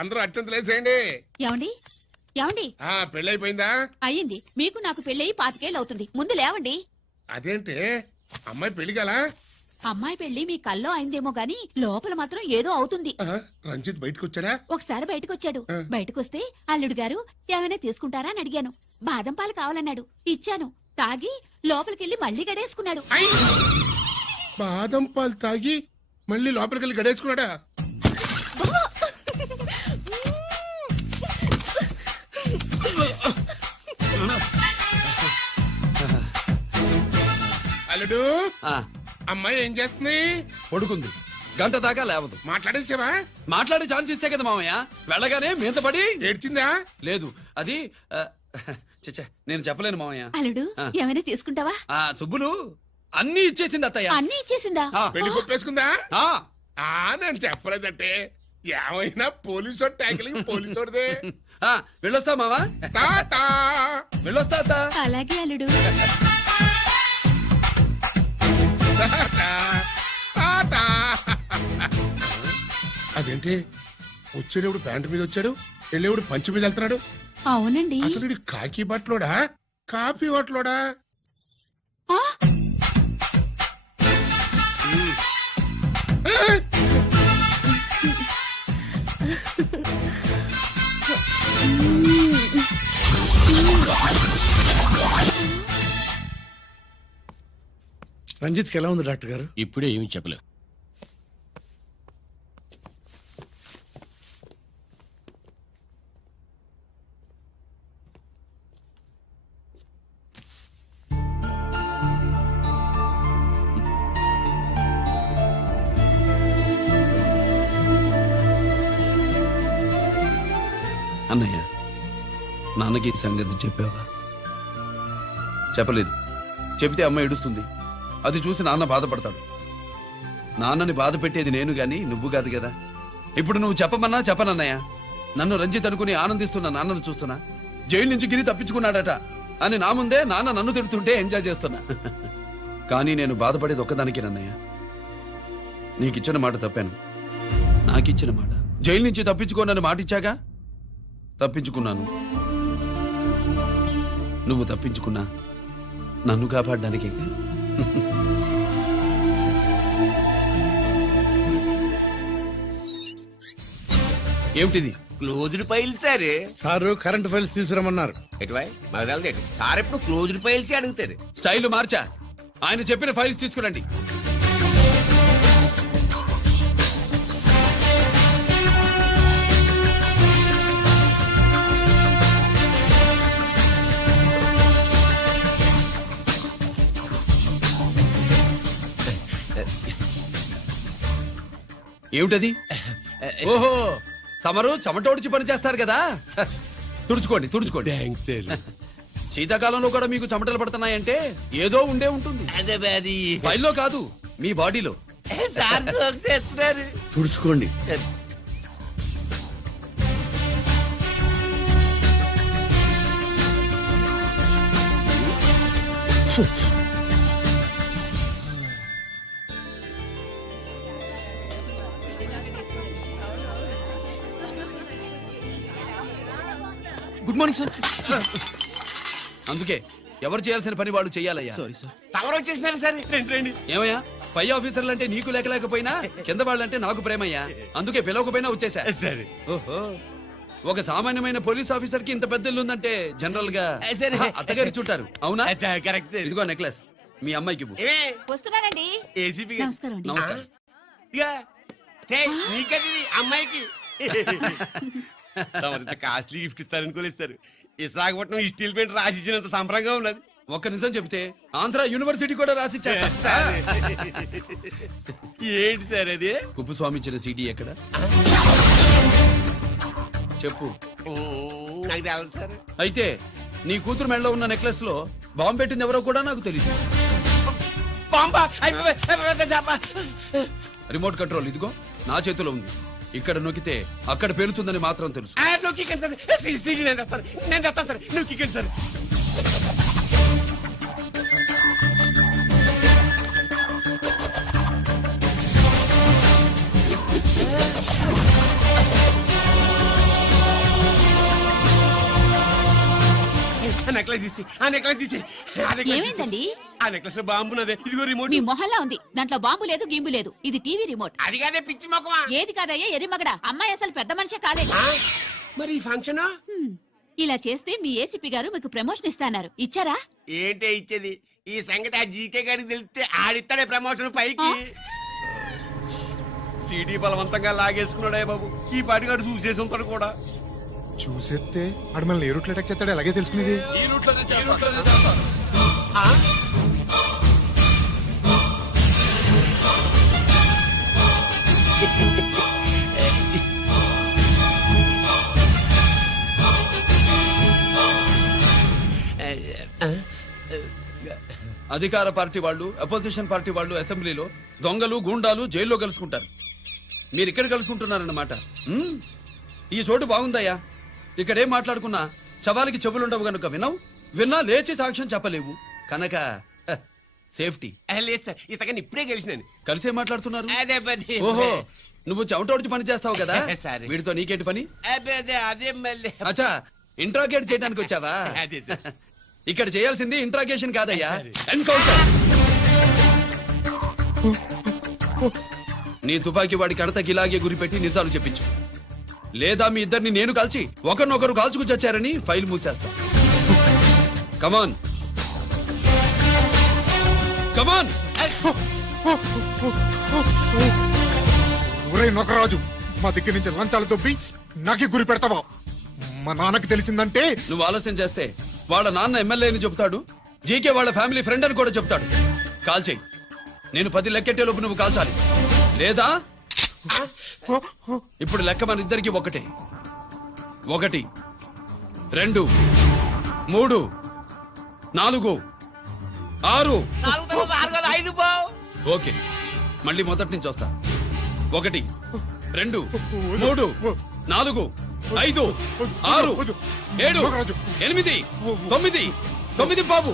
అందరూ అత్యంతలేసేయండి. ఏమండి ఏమండి పెళ్ళైపోయిందా? అయ్యింది. మీకు నాకు పెళ్ళయి 25 ఏళ్ళు అవుతుంది. ముందు లేవండి. అదేంటి అమ్మాయి పెళ్లి గల? అమ్మాయి పెళ్లి మీ కల్లో అయిందేమో గాని లోపల మాత్రం ఏదో అవుతుంది. రంజిత్ బయటకు వచ్చాడా? ఒకసారి బయటకొచ్చాడు. బయటకొస్తే అల్లుడు గారు ఏమైనా తీసుకుంటారా అని అడిగాను. బాదం పాలు కావాలన్నాడు. ఇచ్చాను. తాగి లోపలికెళ్ళి మళ్ళీ గడేసుకున్నాడు. బాదం పాలు తాగి మళ్ళీ లోపలికెళ్ళి గడేసుకున్నాడా? అల్లుడు, అమ్మాయి ఏం చేస్తుంది? పడుకుంది. గంట దాకా లేవదు. మాట్లాడేసావా? మాట్లాడే ఛాన్స్ ఇస్తే కదా మామయ్య. వెళ్ళగానే మీద పడి ఏడ్చిందా? లేదు, అది చచ్చా నేను చెప్పలేను మామయ్య. అల్లుడు ఏమైనా తీసుకుంటావా? సుబ్బులు అన్ని ఇచ్చేసింది అత్తయ్య. అన్ని ఇచ్చేసిందా? పెళ్లి కొప్పేసుకుందా? నేను చెప్పలేదంటే ఏమైనా పోలీసోడు ట్యాకిలింగ్ పోలీసోడిదే. వెళ్ళొస్తా మావా. వెళ్ళొస్తా అత్త. అలాగే అల్లుడు. అదేంటి వచ్చేటప్పుడు ప్యాంటు మీద వచ్చాడు, వెళ్ళేప్పుడు పంచి మీద వెళ్తున్నాడు? అవునండి. అసలు కాకి బట్టలోడా కాఫీ బట్టలోడా? రంజిత్కి ఎలా ఉంది డాక్టర్ గారు? ఇప్పుడే ఏమి చెప్పలే. అన్నయ్య, నాన్నకి ఈ సంగతి చెప్పావా? చెప్పలేదు. చెబితే అమ్మ ఏడుస్తుంది. అది చూసి నాన్న బాధపడతాడు. నాన్నని బాధ పెట్టేది నేను గాని నువ్వు కాదు కదా. ఇప్పుడు నువ్వు చెప్పమన్నా చెప్పనన్నయ్య. నన్ను రంజిత్ అనుకుని ఆనందిస్తున్న నాన్నను చూస్తున్నా. జైలు నుంచి గిరి తప్పించుకున్నాడట అని నా ముందే నాన్న నన్ను తిడుతుంటే ఎంజాయ్ చేస్తున్నా. కానీ నేను బాధపడేది ఒక్కదానికి నన్నయ్య. నీకిచ్చిన మాట తప్పాను. నాకిచ్చిన మాట జైలు నుంచి తప్పించుకోనని మాట ఇచ్చాగా, తప్పించుకున్నాను. నువ్వు తప్పించుకున్నా నన్ను కాపాడడానికి. ఏమిటిది? Closed files sir current files తీసుకురమ్మన్నారు. సార్ ఎప్పుడు క్లోజ్డ్ ఫైల్స్ అడుగుతారు. స్టైల్ మార్చా. ఆయన చెప్పిన ఫైల్స్ తీసుకురండి. ఏమిటది? ఓహో, తమరు చెమటోడిచి పని చేస్తారు కదా. తుడుచుకోండి తుడుచుకోండి. శీతాకాలంలో కూడా మీకు చెమటలు పడుతున్నాయంటే ఏదో ఉండే ఉంటుంది. ఫైల్లో కాదు, మీ బాడీలో. తుడుచుకోండి. Good morning sir. అందుకే ఎవరు చేయాల్సిన పని వాళ్ళు చెయ్యాలయ్యా. Sorry sir. తమరు వచ్చేసినారు సార్. రండి. ఏమయ్యా, పై ఆఫీసర్లు అంటే నీకు లేకపోయినా కింద వాళ్ళంటే నాకు ప్రేమయ్యా. అందుకే పిలవకపోయినా వచ్చేసా. సరే. ఓహో, ఒక సామాన్యమైన పోలీస్ ఆఫీసర్ కి ఇంత పెద్ద ఇల్లు ఉందంటే జనరల్ గా అత్తగారి చుట్టారు. అవునా? కరెక్ట్. ఇదిగో నెక్లెస్ మీ అమ్మాయికి ఇవ్వు. వస్తున్నానండి. ఏసీపీ నమస్కారం అండి. నమస్కారం. నీకది అమ్మాయికి కాస్ట్లీ గిఫ్ట్ ఇస్తారనుకోలేదు సార్. విశాఖపట్నం స్టీల్ పెయింట్ రాసి ఇచ్చినంత సంబరంగా ఉన్నది. ఒక్క నిజం చెప్తే ఆంధ్ర యూనివర్సిటీ కూడా రాసిచ్చా. ఏంటి సార్ అది? కుప్పస్వామి ఇచ్చిన సీడీ ఎక్కడ చెప్పు. నాకు తెలదు సార్. అయితే నీ కూతురు మెడలో ఉన్న నెక్లెస్ లో బాంబు పెట్టింది ఎవరో కూడా నాకు తెలియదు. రిమోట్ కంట్రోల్ ఇదిగో నా చేతిలో ఉంది. ఇక్కడ నొక్కితే అక్కడ పేలుతుందని మాత్రం తెలుసు. నేను తెస్తాను సార్. నువ్వు కిక్కండి సార్. నెక్లెస్ తీసి ఆ నెక్లెస్ తీసి ఆ necklace తీసి. ఏమైందండి ఆ నెక్లెస్ లో బాంబు ఉన్నదే ఇదిగో రిమోట్. మీ మొహల్లా ఉంది దాంట్లో బాంబు లేదు గింబు లేదు ఇది టీవీ రిమోట్ అది కాదే పిచ్చి మొక్కమా. ఏది కాదయ్యా ఎర్రిమగడ అమ్మాయి అసలు పెద్ద మనిషే కాలేదు ఆ? మరి ఈ ఫంక్షన్ ఇలా చేస్తే మీ ఏసీపీ గారు మీకు ప్రమోషన్ ఇస్తాన్నారు ఇచ్చారా ఏంటే ఇచ్చేది? ఈ సంగతి ఆ జీకే గారికి తెలిస్తే ఆడిస్తాడే ప్రమోషన్ పైకి. సిటీ బలవంతంగా లాగేసుకున్నాడే బాబు. ఈ పాటిగాడు చూసేసి ఉంటాడు కూడా. చూసేస్తే ఆడు మనల్ని ఏ రూట్లో అటాక్ చేస్తాడో ఎలాగే తెలుసుకునేది. ఈ రూట్లోనే చేస్తాను. ఆ? అధికార పార్టీ వాళ్ళు అపోజిషన్ పార్టీ వాళ్ళు అసెంబ్లీలో దొంగలు గూండాలు జైల్లో కలుసుకుంటారు. మీరు ఇక్కడ కలుసుకుంటున్నారన్నమాట. ఈ చోటు బాగుందయ్యా. ఇక్కడేం మాట్లాడుకున్నా చవాలికి చెవులుండవు గనుక విన్నా లేచి సాక్ష్యం చెప్పలేవు కనుక సేఫ్టీ. లేదు సార్, ఇతగాని ఇప్పుడే గెలిచినాను. కలిసే మాట్లాడుతున్నారు. అదే పది. ఓహో నువ్వు చెమటోడిచి పని చేస్తావు కదా. సరే. వీడితో నీకేంటి పని? అదే మళ్ళీ అచ్చా ఇంట్రాగేట్ చేయడానికి వచ్చావా? అదే సార్. ఇక్కడ చేయాల్సింది ఇంట్రాగేషన్ కాదయ్యా, సరే. ఎన్కౌంటర్. నీ తుపాకీ వాడి కడతకి ఇలాగే గురిపెట్టి నిజాలు చెప్పించు, లేదా మీ ఇద్దరిని నేను కాల్చి ఒకరినొకరు కాల్చుకు చచ్చారని ఫైల్ మూసేస్తా. కమాన్ కమాన్. ఒరే నొకరాజు, మా దగ్గర నుంచి లంచాలు దొబ్బి నాకే గురి పెడతావా? మా నాన్నకి తెలిసిందంటే నువ్వు ఆలస్యం చేస్తే వాళ్ళ నాన్న ఎమ్మెల్యే అని చెబుతాడు, జీకే వాళ్ళ ఫ్యామిలీ ఫ్రెండ్ అని కూడా చెప్తాడు. కాల్ చేయి. నేను 10 లెక్కెట్టే లోపు నువ్వు కాల్చాలి, లేదా ఇప్పుడు లెక్క మన ఇద్దరికి ఒకటే. 1 2 3 4 6. 5 బావు. ఓకే మళ్ళీ మొదటి నుంచి వస్తా. 1 2 3 4 5 6 7 8 9 9 బాబు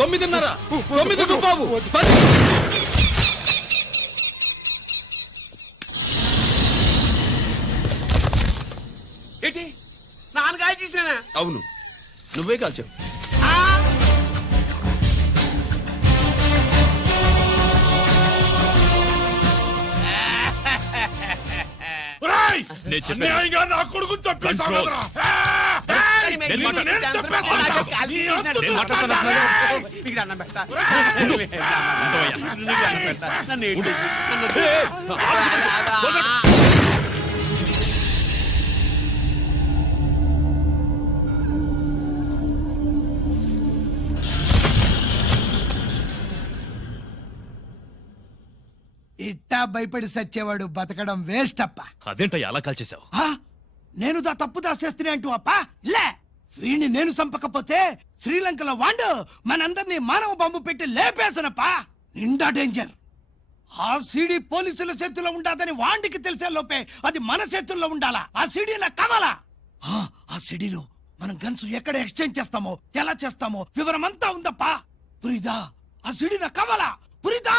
9:30 9 బాబు 10. ఏంటి నాన్నగారు చేసినా? అవును నువ్వే కాల్చావు. అన్యాయంగా నా కొడుకు చంపేశావురా. ఇట్టా భయపడి సచ్చేవాడు బతకడం వేస్ట్ అప్ప. అదేంటయ్యా అలా కాల్చేశావు? ఆ? నేను తప్పు దాచేస్తున్నా అంటూ అప్ప లే. వీణ్ణి నేను చంపకపోతే శ్రీలంకలో వాండు మనందరినీ మానవ బాంబు పెట్టి లేపేసనప్ప. నిండా డేంజర్. ఆ సీడీ పోలీసుల చేతుల్లో ఉండాదని వాండికి తెలిసే లోపే అది మన చేతుల్లో ఉండాలా. ఆ సీడీలో కావాలా. ఆ సీడీలో మనం గన్స్ ఎక్కడ ఎక్స్చేంజ్ చేస్తామో ఎలా చేస్తామో వివరం అంతా ఉందప్పా. పురిదా ఆ సీడీ నాకు కావాలా. పురిదా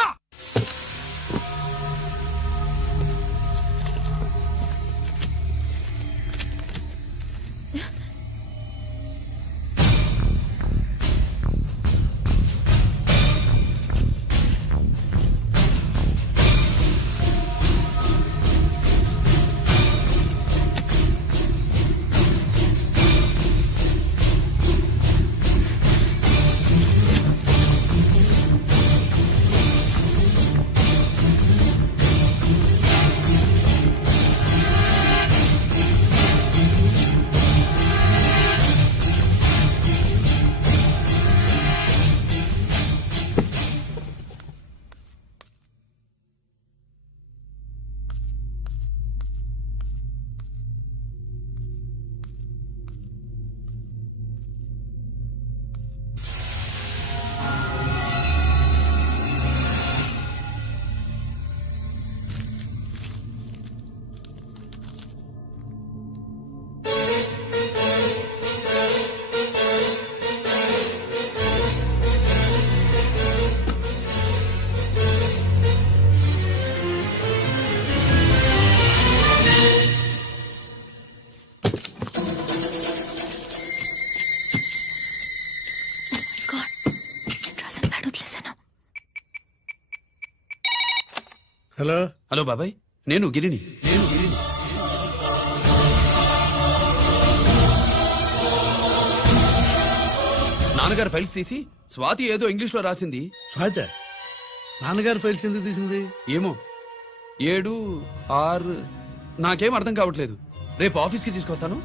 హలో హలో బాబాయ్, నేను గిరిని. నాన్నగారు ఫైల్స్ తీసి స్వాతి ఏదో ఇంగ్లీష్ లో రాసింది. స్వాత నాన్నగారు ఫైల్స్ ఎందుకు తీసింది? ఏమో 7, 6 నాకేం అర్థం కావట్లేదు. రేపు ఆఫీస్కి తీసుకొస్తాను.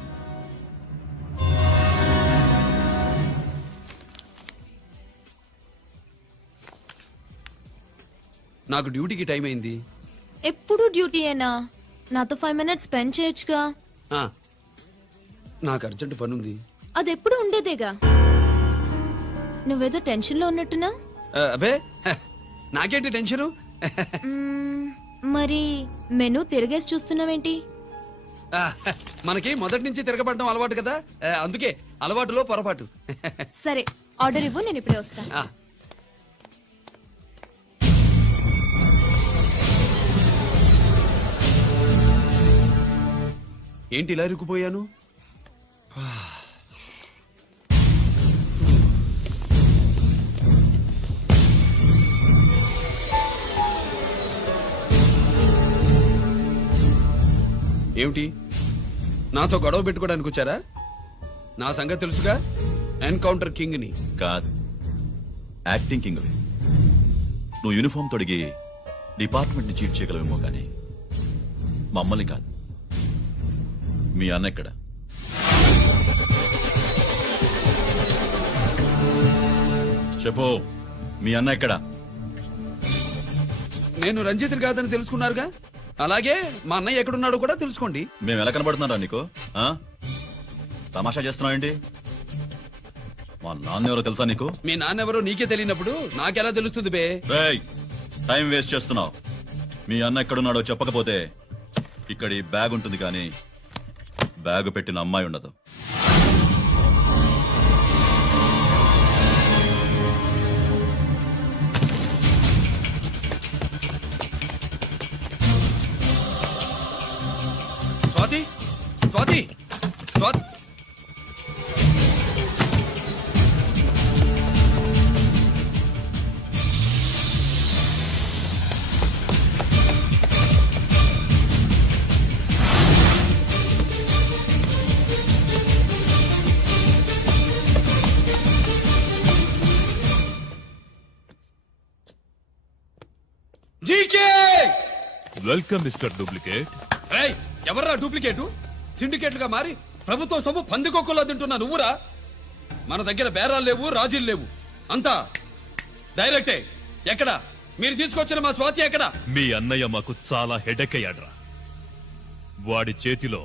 నాకు డ్యూటీకి టైం అయింది. ఎప్పుడు డ్యూటీయేనా? నాతో 5 minutes స్పెండ్ చేయొచ్చుగా. ఆ, నాకు అర్జెంట్ పని ఉంది. అది ఎప్పుడు ఉండేదేగా. నువ్వేదో టెన్షన్ లో ఉన్నట్టున్నా. అబే హ, నాకేంటి టెన్షను? మరి మెనూ తిరగేసి చూస్తున్నావేంటి? ఆ, మనకి మొదటి నుంచి తిరగబడడం అలవాటు కదా, అందుకే అలవాటులో పొరపాటు. సరే ఆర్డర్ ఇవ్వు, నేను ఇప్పుడే వస్తా. ఆ, ఏంటి ఇలా ఇరుక్కుపోయాను? ఏమిటి, నాతో గొడవ పెట్టుకోవడానికి వచ్చారా? నా సంగతి తెలుసుగా, ఎన్కౌంటర్ కింగ్ ని. కాదు, యాక్టింగ్ కింగ్. నువ్వు యూనిఫామ్ తొడిగి డిపార్ట్మెంట్ ని చీట్ చేయగలవేమో కానీ మమ్మల్ని కాదు. మీ అన్న ఎక్కడ? చెప్పు, మీ అన్న ఎక్కడ? నేను రంజిత్ కాదని తెలుసుకున్నారుగా, అలాగే మా అన్నయ్య ఎక్కడున్నాడో కూడా తెలుసుకోండి. మేము ఎలా కనబడుతున్నారా నీకు? ఆ? తమాషా చేస్తున్నావు ఏంటి? మా నాన్న ఎవరో తెలుసా నీకు? మీ నాన్నెవరో నీకే తెలియనప్పుడు నాకెలా తెలుస్తుంది బే? రేయ్, టైం వేస్ట్ చేస్తున్నావు. మీ అన్న ఎక్కడున్నాడో చెప్పకపోతే ఇక్కడ ఈ బ్యాగ్ ఉంటుంది కానీ బ్యాగ్ పెట్టిన అమ్మాయి ఉండదు. Swathi, Swathi, Swathi. GK! Welcome mister duplicate. ఏయ్, ఎవర్రా డూప్లికేటు? సిండికేట్లుగా మారి ప్రభుత్వం సొమ్ము పందికొక్కులా తింటున్నా నువ్వురా? మన దగ్గర బేరాలు లేవు, రాజీలు లేవు, అంతా డైరెక్టే. ఎక్కడ మీరు తీసుకొచ్చిన మా స్వాతి ఎక్కడ? మీ అన్నయ్య మాకు చాలా హెడెక్ అయ్యాడ్రా. వాడి చేతిలో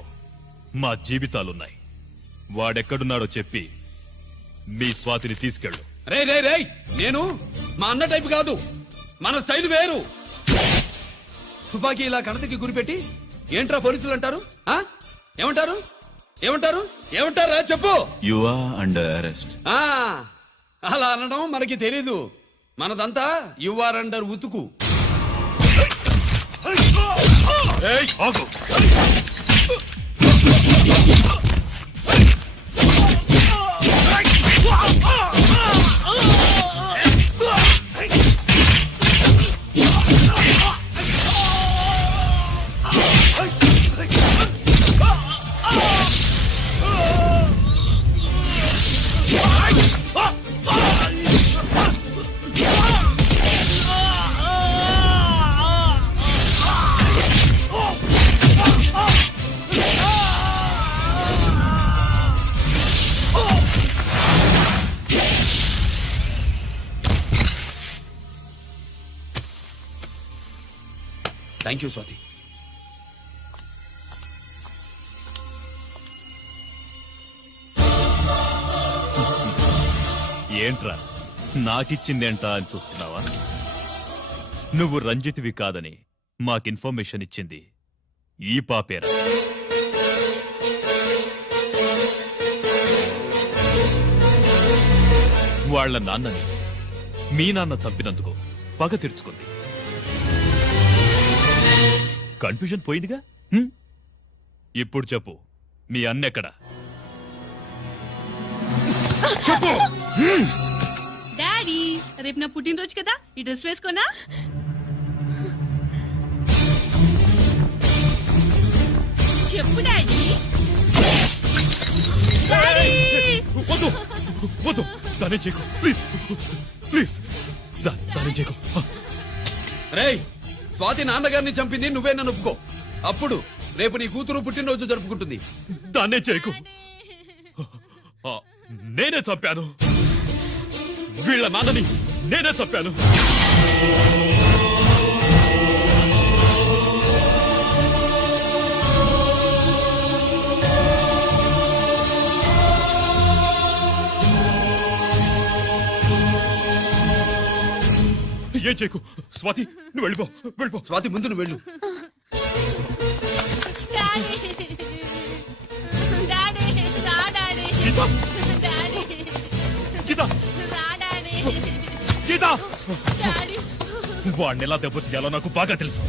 మా జీవితాలున్నాయి. వాడెక్కడున్నాడో చెప్పి మీ స్వాతిని తీసుకెళ్ళు. రే రే రే, నేను మా అన్న టైపు కాదు, మన స్టైల్ వేరు. తుపాకీ ఇలా కణతకి గురిపెట్టి ఏంట్రా పోలీసులు అంటారు? ఆ? ఏమంటారు? ఏమంటారు? ఏమంటారా చెప్పు. You are under arrest. ఆ, అలా అనడం మనకి తెలీదు. మనదంతా యువర్ అండర్ ఉతుకు. ఆగు. Thank you Swathi. ఏంట్రా నాకిచ్చిందేంటా అని చూస్తున్నావా? నువ్వు రంజిత్వి కాదని మాకు ఇన్ఫర్మేషన్ ఇచ్చింది ఈ పాపేరా. వాళ్ళ నాన్నని మీ నాన్న చంపినందుకు పగ తీర్చుకుంది. కన్ఫ్యూజన్ పోయిందిగా. ఇప్పుడు చెప్పు, మీ అన్నెక్కడ? చెప్పు. డాడీ, రేపు నా పుట్టినరోజు కదా, ఈ డ్రెస్ వేసుకోనా? చెప్పు డాడీ. వద్దు వద్దు దానే చేయకు ప్లీజ్ ప్లీజ్ దానే చేయకు రేయ్ స్వాతి నాన్నగారిని చంపింది నువ్వే నన్ను ఒప్పుకో. అప్పుడు రేపు నీ కూతురు పుట్టినరోజు జరుపుకుంటుంది. దాన్నే చేయకు నేనే చంపాను వీళ్ళ నాన్నని నేనే చంపాను. ఏం చేయకు స్వాతి నువ్వు వెళ్ళిపో స్వాతి ముందు నువ్వు వెళ్ళు. డాడీ డాడీ రా డాడీ. గీత డాడీ గీత రా డాడీ. గీత డాడీ వాడిని ఎలా దెబ్బతీయాలో నాకు బాగా తెలుసు.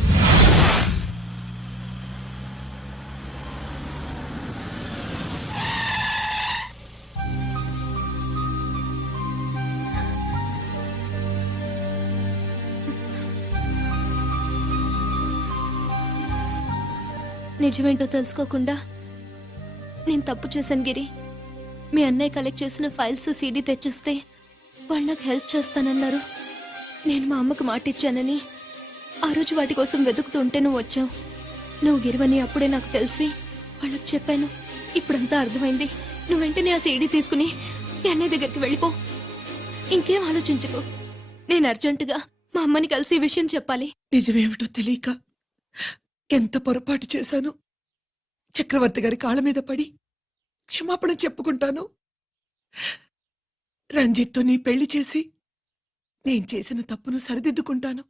నిజమేంటో తెలుసుకోకుండా నేను తప్పు చేశాను గిరి. మీ అన్నయ్య కలెక్ట్ చేసిన ఫైల్స్ సీడీ తెచ్చిస్తే వాళ్ళు నాకు హెల్ప్ చేస్తానన్నారు. నేను మా అమ్మకు మాట ఇచ్చానని ఆ రోజు వాటి కోసం వెతుకుతుంటే నువ్వు వచ్చావు. నువ్వు గిరివని అప్పుడే నాకు తెలిసి వాళ్ళకి చెప్పాను. ఇప్పుడంతా అర్థమైంది. నువ్వు వెంటనే ఆ సీడీ తీసుకుని మీ అన్నయ్య దగ్గరికి వెళ్ళిపో. ఇంకేం ఆలోచించుకో. నేను అర్జెంటుగా మా అమ్మని కలిసి ఈ విషయం చెప్పాలి. నిజమేమిటో తెలియక ఎంత పొరపాటు చేశాను. చక్రవర్తి గారి కాళ్ళ మీద పడి క్షమాపణ చెప్పుకుంటాను. రంజిత్తో నీ పెళ్లి చేసి నేను చేసిన తప్పును సరిదిద్దుకుంటాను.